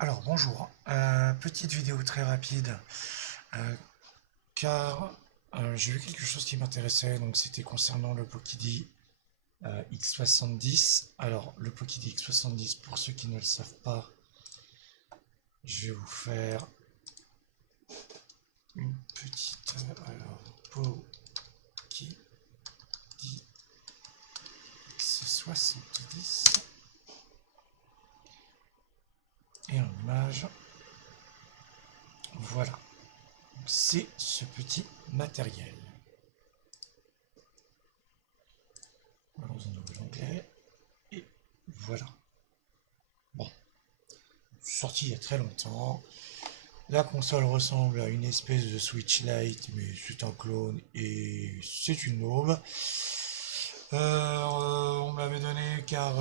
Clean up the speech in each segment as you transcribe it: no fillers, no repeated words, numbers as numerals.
Alors bonjour, petite vidéo très rapide, euh, car j'ai vu quelque chose qui m'intéressait, donc c'était concernant le Pokidi X70. Alors le Pokidi X70, pour ceux qui ne le savent pas, je vais vous faire une petite Pokidi X70 et en image, voilà, c'est ce petit matériel. Allons dans un nouvel onglet. Et voilà. Bon, sorti il y a très longtemps. La console ressemble à une espèce de Switch Lite, mais c'est un clone et c'est une aube. On me l'avait donné car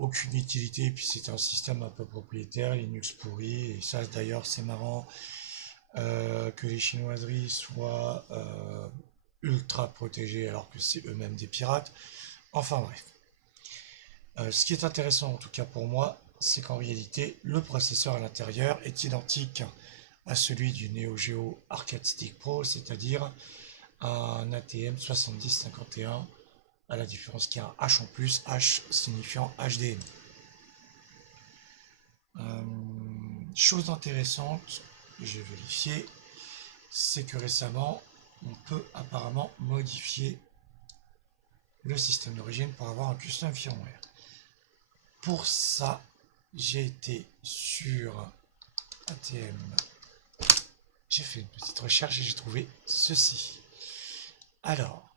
aucune utilité, et puis c'est un système un peu propriétaire, Linux pourri, et ça d'ailleurs c'est marrant que les chinoiseries soient ultra protégées alors que c'est eux-mêmes des pirates. Enfin bref. Ce qui est intéressant en tout cas pour moi, c'est qu'en réalité, le processeur à l'intérieur est identique à celui du Neo Geo Arcade Stick Pro, c'est-à-dire un ATM 7051, à la différence qu'il y a un H en plus, H signifiant HDMI. Chose intéressante, j'ai vérifié, c'est que récemment, on peut apparemment modifier le système d'origine pour avoir un custom firmware. Pour ça, j'ai été sur ATM. J'ai fait une petite recherche et j'ai trouvé ceci. Alors,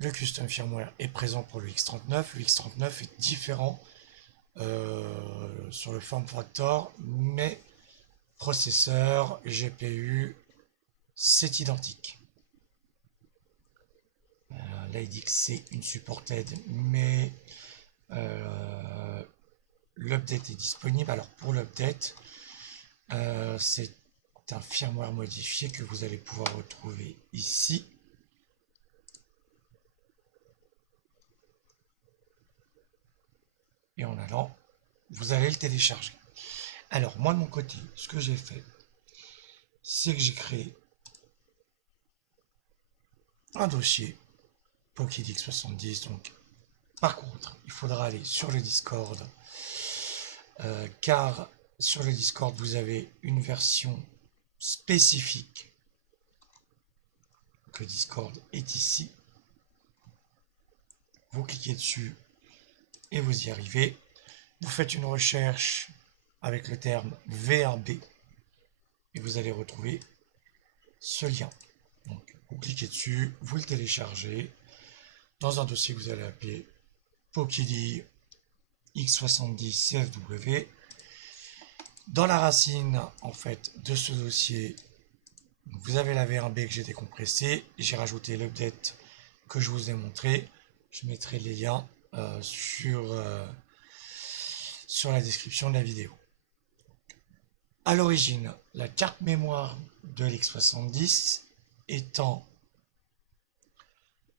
le custom firmware est présent pour le X39. Le X39 est différent sur le form factor, mais processeur, GPU, c'est identique. Là, il dit que c'est une supported, mais l'update est disponible. Alors, pour l'update, c'est un firmware modifié que vous allez pouvoir retrouver ici. Et en allant, vous allez le télécharger. Alors, moi de mon côté, ce que j'ai fait, c'est que j'ai créé un dossier PokéDX70. Donc, par contre, il faudra aller sur le Discord, car sur le Discord, vous avez une version spécifique. Donc, le Discord est ici. Vous cliquez dessus et vous y arrivez. Vous faites une recherche avec le terme VRB et vous allez retrouver ce lien. Donc, vous cliquez dessus, vous le téléchargez dans un dossier que vous allez appeler Pokidi X70 CFW. Dans la racine en fait de ce dossier, vous avez la VRB que j'ai décompressée. J'ai rajouté l'update que je vous ai montré. Je mettrai les liens sur la description de la vidéo. À l'origine, la carte mémoire de l'X70 étant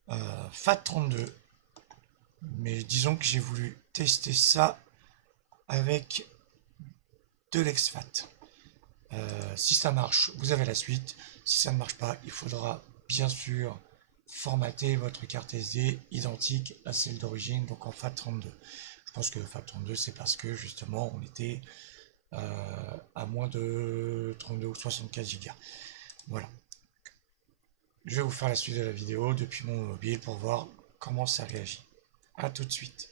FAT32, mais disons que j'ai voulu tester ça avec de l'exFAT. Si ça marche, vous avez la suite. Si ça ne marche pas, il faudra bien sûr formater votre carte SD identique à celle d'origine, donc en FAT32. Je pense que FAT32, c'est parce que justement on était à moins de 32 ou 64 Go. Voilà. Je vais vous faire la suite de la vidéo depuis mon mobile pour voir comment ça réagit. A tout de suite.